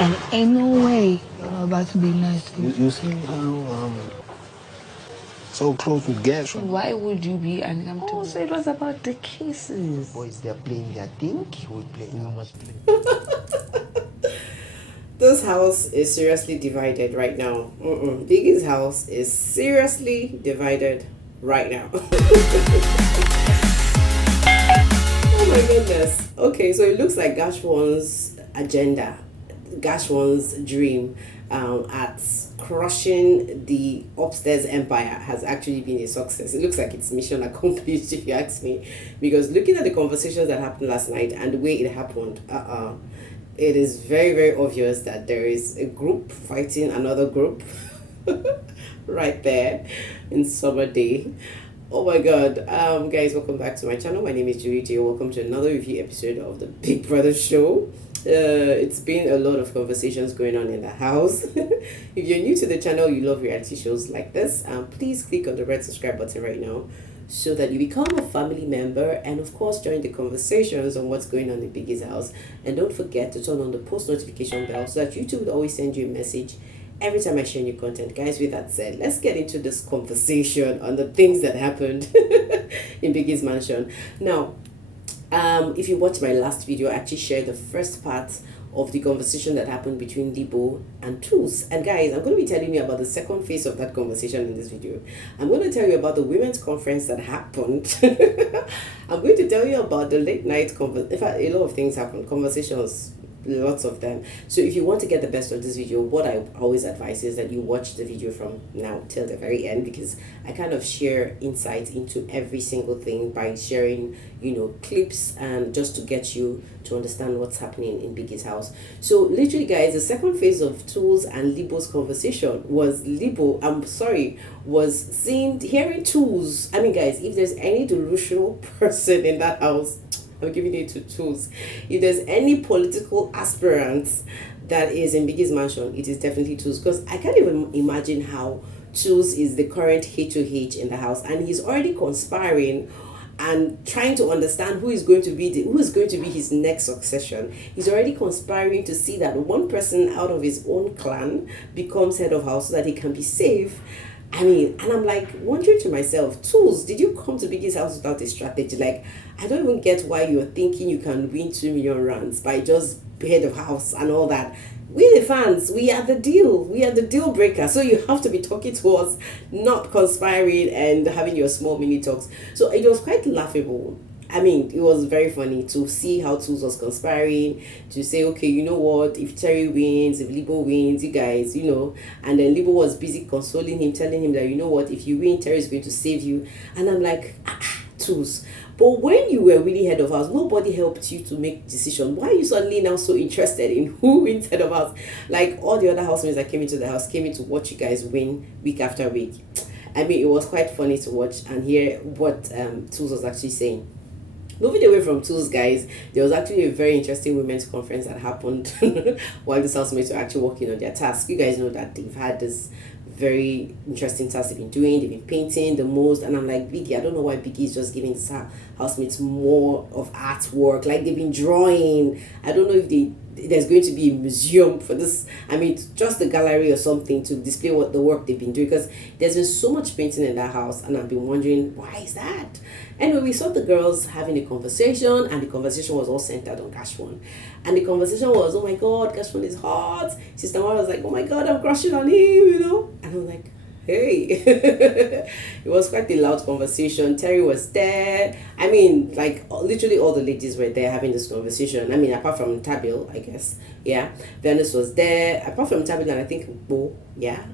And ain't no way you're about to be nice to me. You see how so close with Gash? Why would you be uncomfortable? Oh, so it was about the kisses. Boys, they're playing their thing. We must play. This house is seriously divided right now. Biggie's house is seriously divided right now. Oh my goodness. Okay, so it looks like Gash one's agenda, Gash one's dream at crushing the upstairs empire has actually been a success. It looks like it's mission accomplished, if you ask me, because looking at the conversations that happened last night and the way it happened, it is very, very obvious that there is a group fighting another group right there in summer day. Oh my god. Guys, welcome back to my channel. My name is Julie. Welcome to another review episode of the Big Brother Show. It's been a lot of conversations going on in the house. If you're new to the channel, you love reality shows like this, please click on the red subscribe button right now so that you become a family member and of course join the conversations on what's going on in Biggie's house. And don't forget to turn on the post notification bell so that YouTube will always send you a message every time I share new content. Guys, with that said, let's get into this conversation on the things that happened in Biggie's mansion. Now, if you watched my last video, I actually shared the first part of the conversation that happened between Libo and Tools. And guys, I'm going to be telling you about the second phase of that conversation in this video. I'm going to tell you about the women's conference that happened. I'm going to tell you about the late night conversation. In fact, a lot of things happened, conversations, lots of them. So if you want to get the best of this video, what I always advise is that you watch the video from now till the very end, because I kind of share insights into every single thing by sharing, you know, clips and just to get you to understand what's happening in Biggie's house. So literally, guys, the second phase of Tools and Libo's conversation was hearing Tools. I mean, guys, if there's any delusional person in that house, I'm giving it to Tools. If there's any political aspirant that is in Biggie's mansion, it is definitely Tools. Because I can't even imagine how Tools is the current HOH in the house, and he's already conspiring and trying to understand who is going to be his next succession. He's already conspiring to see that one person out of his own clan becomes head of house so that he can be safe. I mean, and I'm like wondering to myself, Tools, did you come to Biggie's house without a strategy? Like, I don't even get why you're thinking you can win 2 million rands by just head of house and all that. We the fans, we are the deal. We are the deal breaker. So you have to be talking to us, not conspiring and having your small mini talks. So it was quite laughable. I mean, it was very funny to see how Tools was conspiring to say, okay, you know what, if Terry wins, if Libo wins, you guys, you know, and then Libo was busy consoling him, telling him that, you know what, if you win, Terry is going to save you. And I'm like, Tools. But when you were really head of house, nobody helped you to make decision. Why are you suddenly now so interested in who wins head of house? Like all the other housemates that came into the house came in to watch you guys win week after week. I mean, it was quite funny to watch and hear what Tools was actually saying. Moving away from Tools, guys, there was actually a very interesting women's conference that happened while the housemates were actually working on their task. You guys know that they've had this very interesting task they've been doing. They've been painting the most, and I'm like, Biggie, I don't know why Biggie is just giving his housemates more of artwork. Like, they've been drawing. I don't know if there's going to be a museum for this. I mean, just a gallery or something to display what the work they've been doing, because there's been so much painting in that house, and I've been wondering, why is that? Anyway, we saw the girls having a conversation, and the conversation was all centered on Gash one. And the conversation was, oh my god, Gash one is hot. Sister Mara was like, oh my god, I'm crushing on him, you know? And I was like, hey. It was quite a loud conversation. Terry was there. I mean, like, literally all the ladies were there having this conversation. I mean, apart from Tabil, I guess. Yeah. Venice was there. Apart from Tabil and I think Bo, yeah.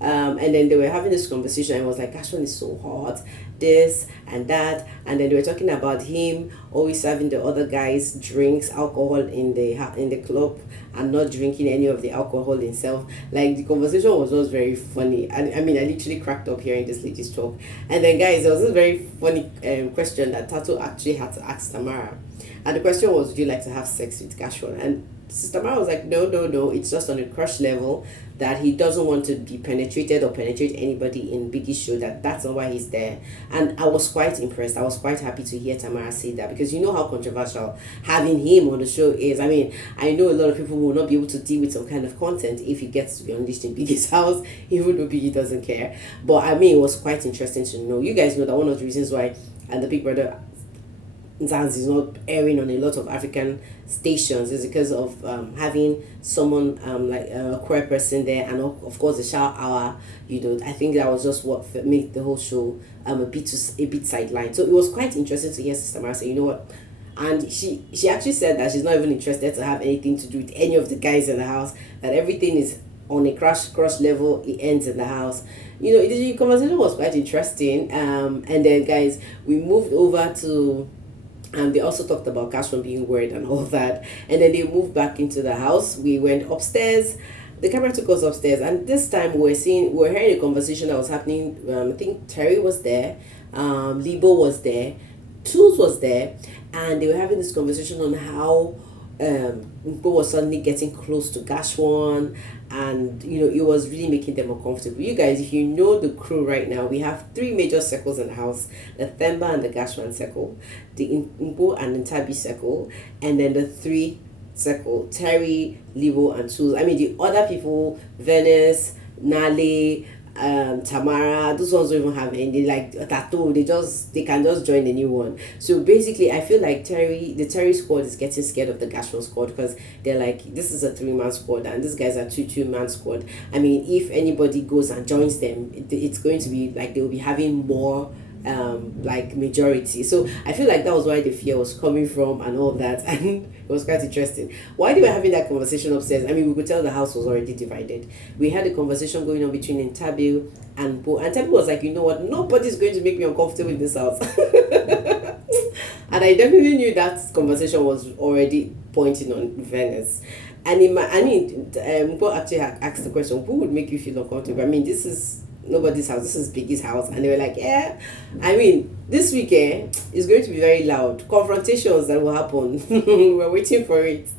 And then they were having this conversation, and it was like, Gash one is so hot, this and that. And then they were talking about him always serving the other guys drinks, alcohol in the club, and not drinking any of the alcohol himself. Like, the conversation was just very funny. And I mean, I literally cracked up hearing this lady's talk. And then, guys, there was this very funny question that Thato actually had to ask Tamara. And the question was, would you like to have sex with Gash one? And Sister Mara was like, no, it's just on a crush level, that he doesn't want to be penetrated or penetrate anybody in Biggie's show, that's not why he's there. And I was quite impressed. I was quite happy to hear Tamara say that, because you know how controversial having him on the show is. I mean, I know a lot of people will not be able to deal with some kind of content if he gets to be unleashed in Biggie's house, even though Biggie doesn't care. But I mean, it was quite interesting to know. You guys know that one of the reasons why and the Big Brother Bbmzansi is not airing on a lot of African stations is because of having someone like a queer person there, and of course the shower hour. I think that was just what made the whole show a bit sidelined. So it was quite interesting to hear Sister Mara say, you know what, and she actually said that she's not even interested to have anything to do with any of the guys in the house, that everything is on a crush level, it ends in the house. The conversation was quite interesting. And then, guys, we moved over to they also talked about Gash from being weird and all that. And then they moved back into the house. We went upstairs. The camera took us upstairs, and this time we're hearing a conversation that was happening. I think Terry was there, Libo was there, Tools was there, and they were having this conversation on how Libo was suddenly getting close to Gash one, and it was really making them uncomfortable. You guys, if you know the crew right now, we have 3 major circles in the house: the Themba and the Gashman circle, the Mbo and the Ntabi circle, and then the 3 circle: Terry, Libo, and Tools. I mean, the other people, Venice, Nale, Tamara, those ones don't even have any, like Thato, they can just join a new one. So basically I feel like the Terry squad is getting scared of the Gashman squad, because they're like, this is a 3-man squad and these guys are 2-man squad. I mean, if anybody goes and joins them, it's going to be like they'll be having more like majority. So I feel like that was why the fear was coming from and all that, and it was quite interesting. While they were having that conversation upstairs, I mean, we could tell the house was already divided. We had a conversation going on between Ntabi and Bo, and Ntabi was like, you know what, nobody's going to make me uncomfortable in this house. And I definitely knew that conversation was already pointing on Venice. And Bo actually had asked the question, who would make you feel uncomfortable? I mean, this is nobody's house, this is Biggie's house. And they were like, yeah, I mean, this weekend is going to be very loud. Confrontations that will happen. We're waiting for it.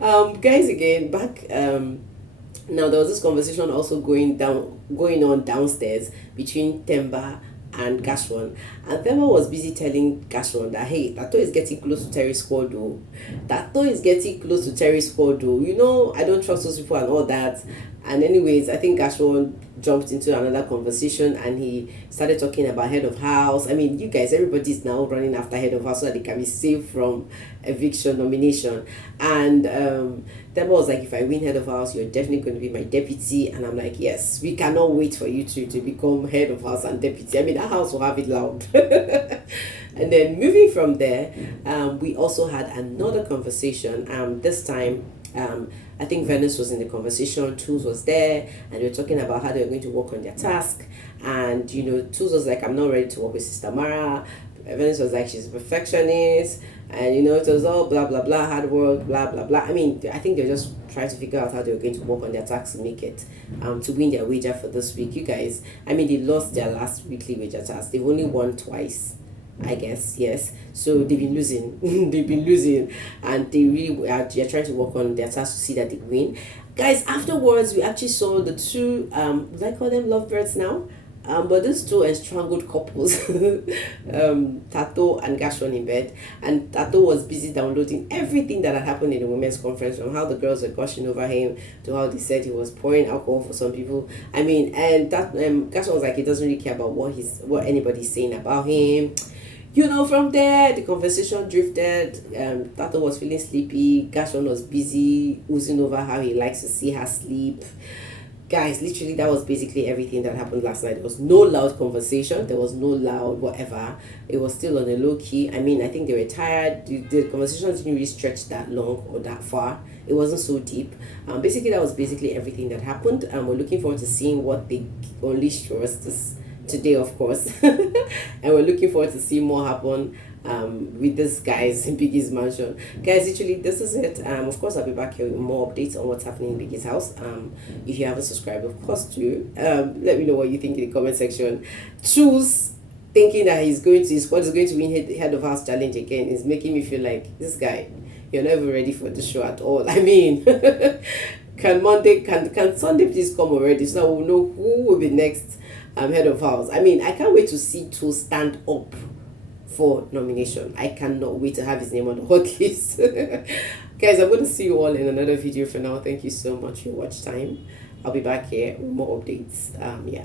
Guys, again, back now there was this conversation also going on downstairs between Themba and Gashwan. And Themba was busy telling Gashwan that, hey, Thato is getting close to Terry's squad though. Thato is getting close to Terry's squad though. I don't trust those people and all that. And anyways, I think Gashwan jumped into another conversation and he started talking about head of house. I mean, you guys, everybody's now running after head of house so that they can be saved from eviction nomination. And Themba was like, if I win head of house, you're definitely going to be my deputy. And I'm like, yes, we cannot wait for you to become head of house and deputy. I mean, that house will have it loud. And then moving from there, we also had another conversation. This time, I think Venice was in the conversation, Tools was there, and they were talking about how they were going to work on their task. And Tools was like, I'm not ready to work with Sister Mara. Venice was like, she's a perfectionist, and it was all blah blah blah, hard work, blah blah blah. I mean, I think they're just trying to figure out how they were going to work on their task to make it to win their wager for this week. You guys, I mean, they lost their last weekly wager task. They've only won twice, I guess, yes. So they've been losing. They've been losing, and they're trying to work on their task to see that they win. Guys, afterwards we actually saw the 2 would I call them lovebirds now? But these 2 strangled couples, Thato and Gashwan in bed, and Thato was busy downloading everything that had happened in the women's conference, from how the girls were gushing over him to how they said he was pouring alcohol for some people. I mean, and that Gashwan was like, he doesn't really care about what anybody's saying about him. From there, the conversation drifted. Thato was feeling sleepy. Gashwan was busy oozing over how he likes to see her sleep. Guys, literally, that was basically everything that happened last night. There was no loud conversation. There was no loud whatever. It was still on a low key. I mean, I think they were tired. The conversation didn't really stretch that long or that far. It wasn't so deep. Basically, that was basically everything that happened. We're looking forward to seeing what they unleashed for us today, of course. And we're looking forward to see more happen with these guys in Biggie's mansion. Guys, literally, this is it. Of course, I'll be back here with more updates on what's happening in Biggie's house. If you haven't subscribed, of course do. Let me know what you think in the comment section. Choose thinking that his squad is going to win head of house challenge again is making me feel like, this guy, You're never ready for the show at all. I mean, can Sunday please come already so that we'll know who will be next head of house. I mean, I can't wait to see to stand up for nomination. I cannot wait to have his name on the hot list. Guys, I'm going to see you all in another video. For now, thank you so much for your watch time. I'll be back here with more updates. Yeah.